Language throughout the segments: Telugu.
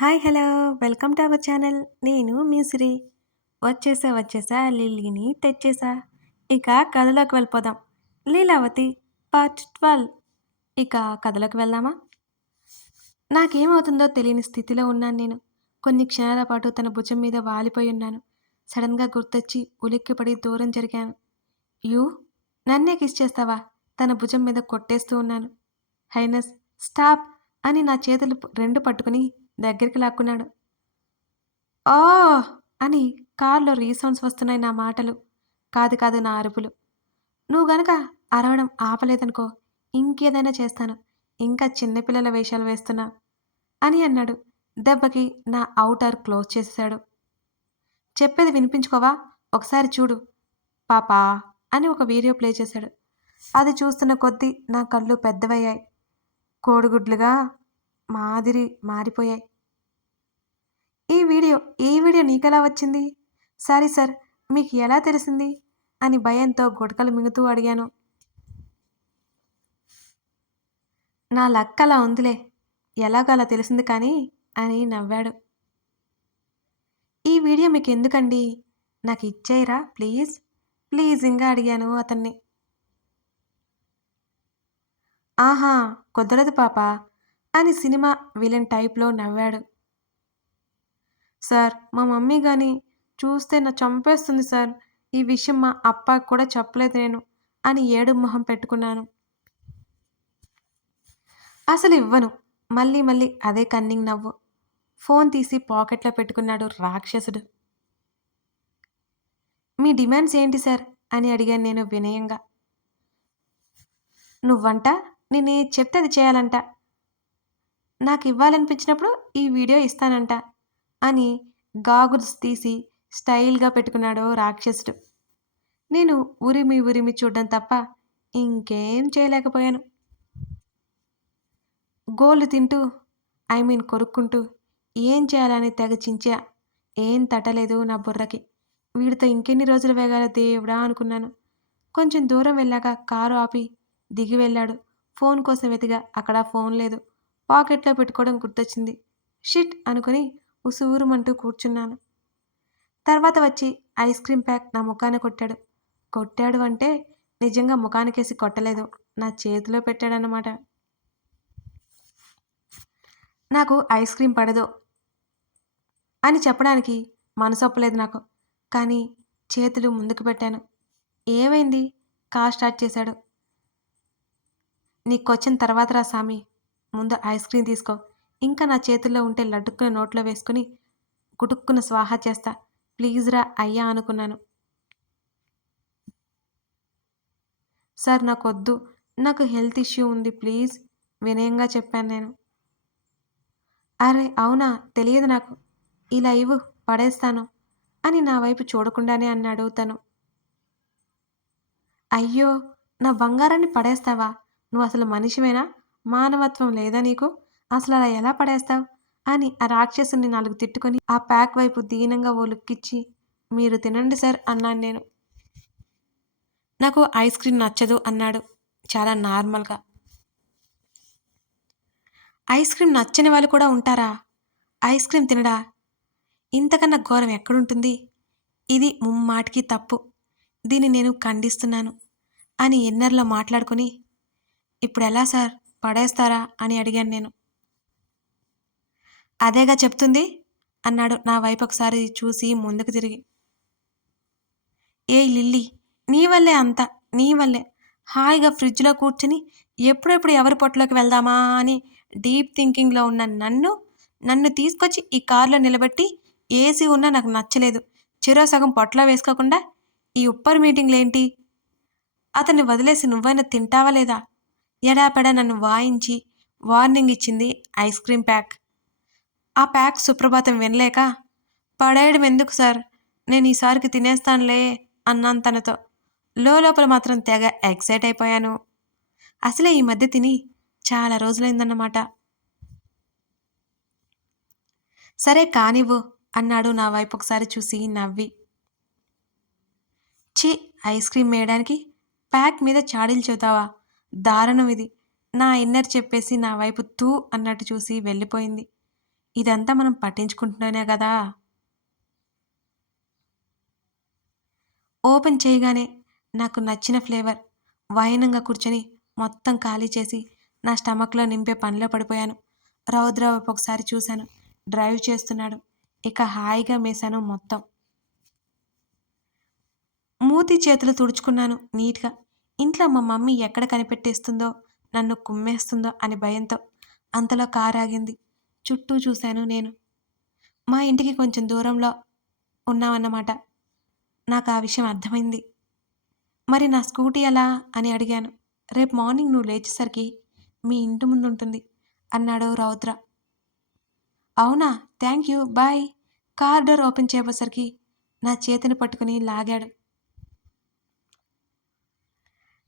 Hi hello. Welcome to our channel. నేను మీ శ్రీ వచ్చేసా వచ్చేసా లిల్లీని తెచ్చేసా. ఇక కథలోకి వెళ్ళిపోదాం. లీలావతి పార్ట్ ట్వెల్వ్ ఇక కథలోకి వెళ్దామా? నాకేమవుతుందో తెలియని స్థితిలో ఉన్నాను నేను. కొన్ని క్షణాల పాటు తన భుజం మీద వాలిపోయి ఉన్నాను. సడన్గా గుర్తొచ్చి ఉలిక్కిపడి దూరం జరిగాను. యూ నన్నే కిస్ చేస్తావా? తన భుజం మీద కొట్టేస్తూ ఉన్నాను. హైనస్ స్టాప్ అని నా చేతులు రెండు పట్టుకుని దగ్గరికి లాక్కున్నాడు. ఓ అని కారులో రీసౌండ్స్ వస్తున్నాయి నా మాటలు. కాదు కాదు నా అరుపులు. నువ్వు గనక అరవడం ఆపలేదనుకో ఇంకేదైనా చేస్తాను. ఇంకా చిన్నపిల్లల వేషాలు వేస్తున్నా అని అన్నాడు. దెబ్బకి నా అవుటర్ క్లోజ్ చేసేశాడు. చెప్పేది వినిపించుకోవా? ఒకసారి చూడు. పాపా అని ఒక వీడియో ప్లే చేశాడు. అది చూస్తున్న కొద్దీ నా కళ్ళు పెద్దవయ్యాయి. కోడిగుడ్లుగా మాదిరి మారిపోయాయి. ఈ వీడియో ఈ వీడియో నీకెలా వచ్చింది? సారీ సార్ మీకు ఎలా తెలిసింది? అని భయంతో గుడకలు మింగుతూ అడిగాను. నా లక్క అలా ఉందిలే ఎలాగలా అలా తెలిసింది కానీ అని నవ్వాడు. ఈ వీడియో మీకు ఎందుకండి నాకు ఇచ్చేయరా ప్లీజ్? ప్లీజింగ్గా అడిగాను అతన్ని. ఆహా కుదరదు పాప అని సినిమా విలన్ టైప్లో నవ్వాడు. సార్ మా మమ్మీ కానీ చూస్తే నా చంపేస్తుంది సార్. ఈ విషయం మా అప్పకి కూడా చెప్పలేదు నేను అని ఏడు మొహం పెట్టుకున్నాను. అసలు ఇవ్వను. మళ్ళీ మళ్ళీ అదే కన్నింగ్ నవ్వు. ఫోన్ తీసి పాకెట్లో పెట్టుకున్నాడు రాక్షసుడు. మీ డిమాండ్స్ ఏంటి సార్? అని అడిగాను నేను వినయంగా. నువ్వంట? నేను చెప్తే అది చేయాలంట. నాకు ఇవ్వాలనిపించినప్పుడు ఈ వీడియో ఇస్తానంట. అని గాగుల్స్ తీసి స్టైల్గా పెట్టుకున్నాడు రాక్షసుడు. నేను ఉరిమి ఉరిమి చూడడం తప్ప ఇంకేం చేయలేకపోయాను. గోళ్ళు తింటూ ఐ మీన్ కొరుక్కుంటూ ఏం చేయాలని తెగ చించా. ఏం తట్టలేదు నా బుర్రకి. వీడితో ఇంకెన్ని రోజులు వేగాల దేవుడా అనుకున్నాను. కొంచెం దూరం వెళ్ళాక కారు ఆపి దిగి వెళ్ళాడు. ఫోన్ కోసం వెతిగా అక్కడ ఫోన్ లేదు. పాకెట్లో పెట్టుకోవడం గుర్తొచ్చింది. షిట్ అనుకుని ఉసూరుమంటూ కూర్చున్నాను. తర్వాత వచ్చి ఐస్ క్రీమ్ ప్యాక్ నా ముఖాన కొట్టాడు. కొట్టాడు అంటే నిజంగా ముఖానికేసి కొట్టలేదు. నా చేతిలో పెట్టాడనమాట నాకు ఐస్ క్రీమ్ పడదు అని చెప్పడానికి మనసొప్పలేదు నాకు. కానీ చేతులు ముందుకు పెట్టాను. ఏమైంది? కార్ స్టార్ట్ చేశాడు. నీకొచ్చిన తర్వాత రా సామి. ముందు ఐస్ క్రీమ్ తీసుకో. ఇంకా నా చేతుల్లో ఉంటే లడ్డుక్కున నోట్లో వేసుకుని గుటుక్కున స్వాహా చేస్తా. ప్లీజ్ రా అయ్యా అనుకున్నాను. సార్ నాకు వద్దు నాకు హెల్త్ ఇష్యూ ఉంది ప్లీజ్. వినయంగా చెప్పాను నేను. అరే అవునా? తెలియదు నాకు. ఇలా ఇవ్వు పడేస్తాను అని నా వైపు చూడకుండానే అన్నాడు తను అయ్యో నా బంగారాన్ని పడేస్తావా? నువ్వు అసలు మనిషివేనా? మానవత్వం లేదా నీకు? అసలు అలా ఎలా పడేస్తావు? అని ఆ రాక్షసుని నాలుగు తిట్టుకొని ఆ ప్యాక్ వైపు దీనంగా ఓ లుక్కిచ్చి మీరు తినండి సార్ అన్నాను నేను. నాకు ఐస్ క్రీమ్ నచ్చదు అన్నాడు చాలా నార్మల్గా. ఐస్ క్రీమ్ నచ్చని వాళ్ళు కూడా ఉంటారా? ఐస్ క్రీమ్ తినడా? ఇంతకన్నా ఘోరం ఎక్కడుంటుంది? ఇది ముమ్మాటికి తప్పు. దీన్ని నేను ఖండిస్తున్నాను అని ఎన్నర్లో మాట్లాడుకుని ఇప్పుడు ఎలా సార్? పడేస్తారా? అని అడిగాను నేను. అదేగా చెప్తుంది? అన్నాడు నా వైపు ఒకసారి చూసి ముందుకు తిరిగి. ఏ లిల్లీ నీ వల్లే అంత నీ వల్లే. హాయిగా ఫ్రిడ్జ్లో కూర్చుని ఎప్పుడెప్పుడు ఎవరి పొట్టలోకి వెళ్దామా అని డీప్ థింకింగ్లో ఉన్న నన్ను నన్ను తీసుకొచ్చి ఈ కారులో నిలబెట్టి ఏసీ ఉన్నా నాకు నచ్చలేదు. చెరో సగం పొట్టలో వేసుకోకుండా ఈ ఉప్పర్ మీటింగ్లు ఏంటి అతన్ని వదిలేసి నువ్వైనా తింటావా లేదా? ఎడాపెడా నన్ను వాయించి వార్నింగ్ ఇచ్చింది ఐస్ క్రీమ్ ప్యాక్. ఆ ప్యాక్ సుప్రభాతం వినలేక పడేయడం ఎందుకు సార్? నేను ఈసారికి తినేస్తానులే అన్నాను తనతో. లోపల మాత్రం తెగ ఎక్సైట్ అయిపోయాను. అసలే ఈ మధ్య తిని చాలా రోజులైందన్నమాట. సరే కానివ్వు అన్నాడు నా వైపు ఒకసారి చూసి నవ్వి. ఛీ ఐస్ క్రీమ్ వేయడానికి ప్యాక్ మీద చాడీలు చెబుతావా? దారుణం ఇది. నా ఇన్నర్ చెప్పేసి నా వైపు తూ అన్నట్టు చూసి వెళ్ళిపోయింది. ఇదంతా మనం పట్టించుకుంటున్నానే కదా. ఓపెన్ చేయగానే నాకు నచ్చిన ఫ్లేవర్ వైనంగా కూర్చొని మొత్తం ఖాళీ చేసి నా స్టమక్లో నింపే పనిలో పడిపోయాను. రౌద్ర ఒకసారి చూశాను. డ్రైవ్ చేస్తున్నాడు. ఇక హాయిగా మేశాను మొత్తం. మూతి చేతులు తుడుచుకున్నాను నీట్గా. ఇంట్లో మా మమ్మీ ఎక్కడ కనిపెట్టేస్తుందో నన్ను కుమ్మేస్తుందో అని భయంతో అంతలో కారు ఆగింది చుట్టూ చూశాను నేను. మా ఇంటికి కొంచెం దూరంలో ఉన్నామన్నమాట. నాకు ఆ విషయం అర్థమైంది. మరి నా స్కూటీ ఎలా? అని అడిగాను. రేపు మార్నింగ్ నువ్వు లేచేసరికి మీ ఇంటి ముందు ఉంటుంది అన్నాడు రౌద్ర. అవునా? Thank you. Bye. Car door open చేయబోసరికి నా చేతిని పట్టుకుని లాగాడు.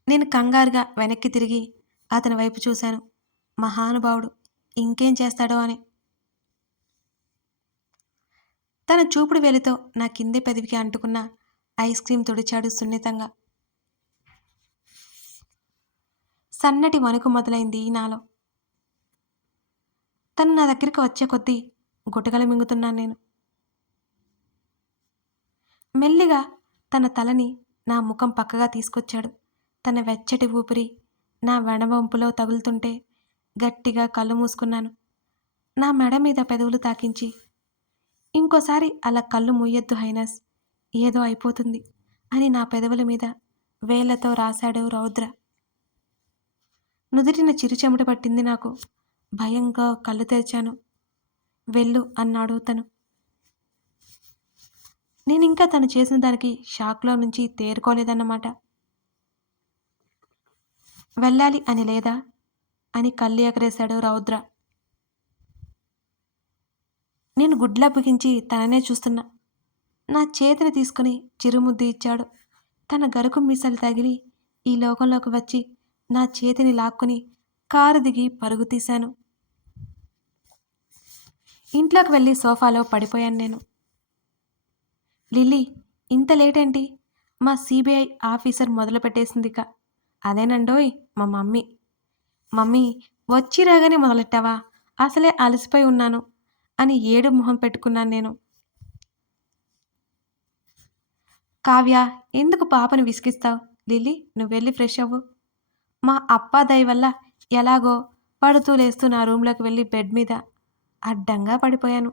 నేను కంగారుగా వెనక్కి తిరిగి అతని వైపు చూశాను. మహానుభావుడు. ఇంకేం చేస్తాడో అని. తన చూపుడు వేలితో నా కిందే పెదవికి అంటుకున్న ఐస్ క్రీమ్ తుడిచాడు సున్నితంగా. సన్నటి వణుకు మొదలైంది నాలో. తను నా దగ్గరికి వచ్చే కొద్దీ గుటకలు మింగుతున్నాను నేను. మెల్లిగా తన తలని నా ముఖం పక్కగా తీసుకొచ్చాడు. తన వెచ్చటి ఊపిరి నా వెనవంపులో తగులుతుంటే గట్టిగా కళ్ళు మూసుకున్నాను. నా మెడ మీద పెదవులు తాకించి ఇంకోసారి అలా కళ్ళు ముయ్యొద్దు హైనస్ ఏదో అయిపోతుంది అని నా పెదవుల మీద వేళ్ళతో రాశాడు రౌద్ర. నుదిరిన చిరుచెమట పట్టింది నాకు. భయంగా కళ్ళు తెరిచాను. వెళ్ళు అన్నాడు తను. నేను ఇంకా తను చేసిన దానికి షాక్లో నుంచి తేరుకోలేదన్నమాట. వెళ్ళాలి అని లేదా అని కళ్ళు ఎగరేశాడు రౌద్ర. నేను గుడ్లా బిగించి తననే చూస్తున్నా. నా చేతిని తీసుకుని చిరుముద్దు ఇచ్చాడు. తన గరుకు మీసాలు తగిలి ఈ లోకంలోకి వచ్చి నా చేతిని లాక్కుని కారు దిగి పరుగు తీశాను. ఇంట్లోకి వెళ్ళి సోఫాలో పడిపోయాను నేను. లిల్లీ ఇంత లేట్ ఏంటి మా సిబిఐ ఆఫీసర్ మొదలుపెట్టేసిందిక. అదేనండోయ్ మా మమ్మీ. మమ్మీ వచ్చి రాగానే మొదలెట్టావా? అసలే అలసిపోయి ఉన్నాను అని ఏడు మొహం పెట్టుకున్నాను నేను. కావ్య ఎందుకు పాపను విసిగిస్తావు? లిల్లీ నువ్వు వెళ్ళి ఫ్రెష్ అవ్వు. మా అప్పా దయ వల్ల ఎలాగో పడుతూ లేస్తూ నా రూమ్లోకి వెళ్ళి బెడ్ మీద అడ్డంగా పడిపోయాను.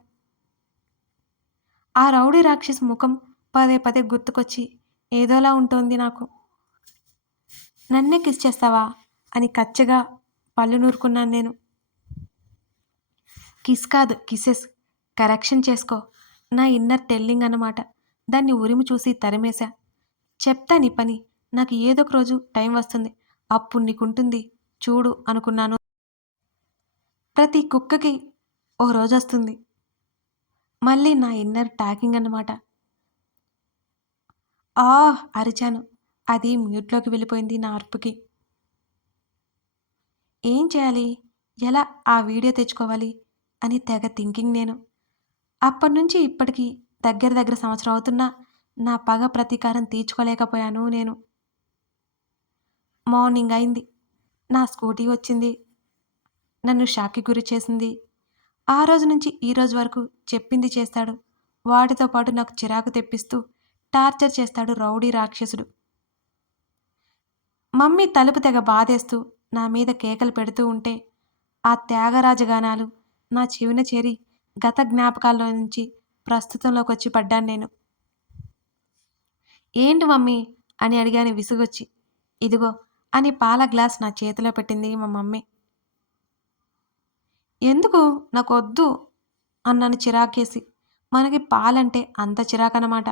ఆ రౌడీ రాక్షసు ముఖం పదే పదే గుర్తుకొచ్చి ఏదోలా ఉంటుంది నాకు. నన్నే కిస్ చేస్తావా? అని కచ్చగా పళ్ళు నూరుకున్నాను నేను. కిస్ కాదు కిసెస్ కరెక్షన్ చేసుకో. నా ఇన్నర్ టెల్లింగ్ అన్నమాట. దాన్ని ఉరిమి చూసి తరిమేశా. చెప్తా నీ పని. నాకు ఏదో ఒక రోజు టైం వస్తుంది. అప్పుడు నీకుంటుంది. చూడు అనుకున్నాను. ప్రతి కుక్కకి ఓ రోజు వస్తుంది. మళ్ళీ నా ఇన్నర్ టాకింగ్ అన్నమాట. ఆ అరిచాను. అది మ్యూట్లోకి వెళ్ళిపోయింది నా అరుపుకి. ఏం చేయాలి? ఎలా ఆ వీడియో తెచ్చుకోవాలి? అని తెగ థింకింగ్ నేను. అప్పటి నుంచి ఇప్పటికీ దగ్గర దగ్గర సంవత్సరం అవుతున్నా నా పగ ప్రతీకారం తీర్చుకోలేకపోయాను నేను. మార్నింగ్ అయింది. నా స్కూటీ వచ్చింది. నన్ను షాక్కి గురి చేసింది. ఆ రోజు నుంచి ఈ రోజు వరకు చెప్పింది చేస్తాడు. వాటితో పాటు నాకు చిరాకు తెప్పిస్తూ టార్చర్ చేస్తాడు రౌడీ రాక్షసుడు. మమ్మీ తలుపు తెగ బాధేస్తూ నా మీద కేకలు పెడుతూ ఉంటే ఆ త్యాగరాజ గానాలు నా చెవిన చేరి గత జ్ఞాపకాల్లో నుంచి ప్రస్తుతంలోకి వచ్చి పడ్డాను నేను. ఏంటి మమ్మీ? అని అడిగాను విసుగొచ్చి. ఇదిగో అని పాల గ్లాస్ నా చేతిలో పెట్టింది మా మమ్మీ. ఎందుకు? నాకు వద్దు అన్నాను చిరాకేసి. మనకి పాలంటే అంత చిరాకన్నమాట.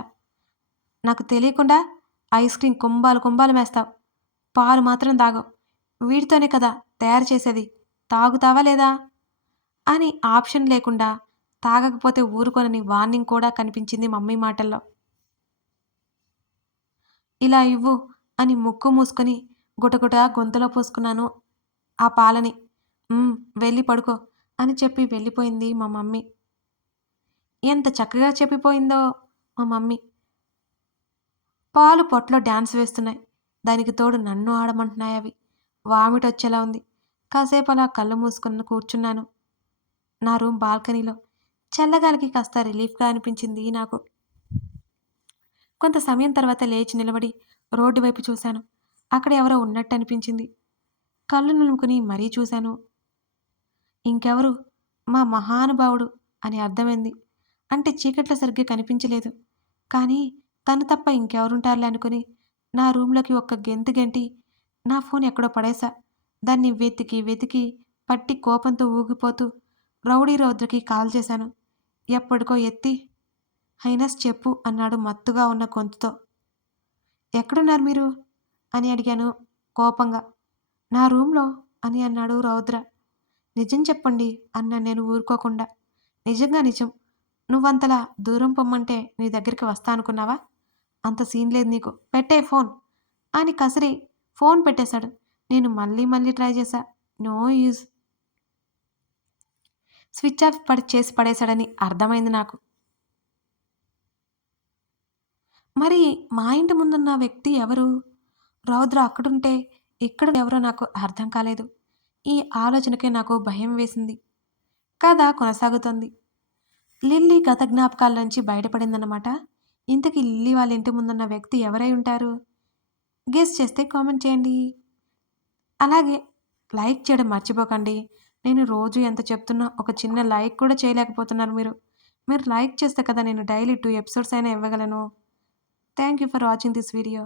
నాకు తెలియకుండా ఐస్ క్రీమ్ కుంభాలు కుంభాలు మేస్తావు. పాలు మాత్రం తాగవు. వీటితోనే కదా తయారు చేసేది. తాగుతావా లేదా? అని ఆప్షన్ లేకుండా తాగకపోతే ఊరుకొనని వార్నింగ్ కూడా కనిపించింది మమ్మీ మాటల్లో. ఇలా ఇవ్వు అని ముక్కు మూసుకొని గుటగుట గొంతులో పోసుకున్నాను ఆ పాలని. వెళ్ళి పడుకో అని చెప్పి వెళ్ళిపోయింది మా మమ్మీ. ఎంత చక్కగా చెప్పిపోయిందో మా మమ్మీ. పాలు పొట్లో డ్యాన్స్ వేస్తున్నాయి. దానికి తోడు నన్ను ఆడమంటున్నాయి అవి. వామిట్ వచ్చేలా ఉంది. కాసేపు అలా కళ్ళు మూసుకుని కూర్చున్నాను. నా రూమ్ బాల్కనీలో. చల్లగాలికి కాస్త రిలీఫ్గా అనిపించింది నాకు. కొంత సమయం తర్వాత లేచి నిలబడి రోడ్డు వైపు చూశాను. అక్కడ ఎవరో ఉన్నట్టు అనిపించింది. కళ్ళు నులుముకుని మరీ చూశాను. ఇంకెవరు? మా మహానుభావుడు అని అర్థమైంది. అంటే చీకట్లో సరిగ్గా కనిపించలేదు. కానీ తను తప్ప ఇంకెవరుంటారులే అనుకుని నా రూమ్లోకి ఒక్క గెంతు గెంటి నా ఫోన్ ఎక్కడో పడేశా. దాన్ని వెతికి వెతికి పట్టి కోపంతో ఊగిపోతూ రౌడీ రౌద్రకి కాల్ చేశాను. ఎప్పటికో ఎత్తి హైనస్ చెప్పు అన్నాడు మత్తుగా ఉన్న గొంతుతో. ఎక్కడున్నారు మీరు? అని అడిగాను కోపంగా. నా రూమ్లో అని అన్నాడు రౌద్ర. నిజం చెప్పండి అన్నా నేను ఊరుకోకుండా. నిజంగా నిజం. నువ్వంతలా దూరం పొమ్మంటే నీ దగ్గరికి వస్తా అనుకున్నావా? అంత సీన్ లేదు నీకు. పెట్టే ఫోన్. అని కసిరి ఫోన్ పెట్టేశాడు. నేను మళ్ళీ మళ్ళీ ట్రై చేశా. No use. స్విచ్ ఆఫ్ పడి చేసి పడేశాడని అర్థమైంది నాకు. మరి మా ఇంటి ముందున్న వ్యక్తి ఎవరు? రౌద్ర అక్కడుంటే ఇక్కడ ఎవరో నాకు అర్థం కాలేదు. ఈ ఆలోచనకే నాకు భయం వేసింది. కథ కొనసాగుతోంది. లిల్లీ గత జ్ఞాపకాల నుంచి బయటపడిందన్నమాట. ఇంతకీ లిల్లీ వాళ్ళ ఇంటి ముందున్న వ్యక్తి ఎవరై ఉంటారు? గెస్ చేస్తే కామెంట్ చేయండి. అలాగే లైక్ చేయడం మర్చిపోకండి. నేను రోజు ఎంత చెప్తున్నా ఒక చిన్న లైక్ కూడా చేయలేకపోతున్నారు మీరు. మీరు లైక్ చేస్తే కదా నేను డైలీ టూ ఎపిసోడ్స్ అయినా ఇవ్వగలను. Thank you for watching this video.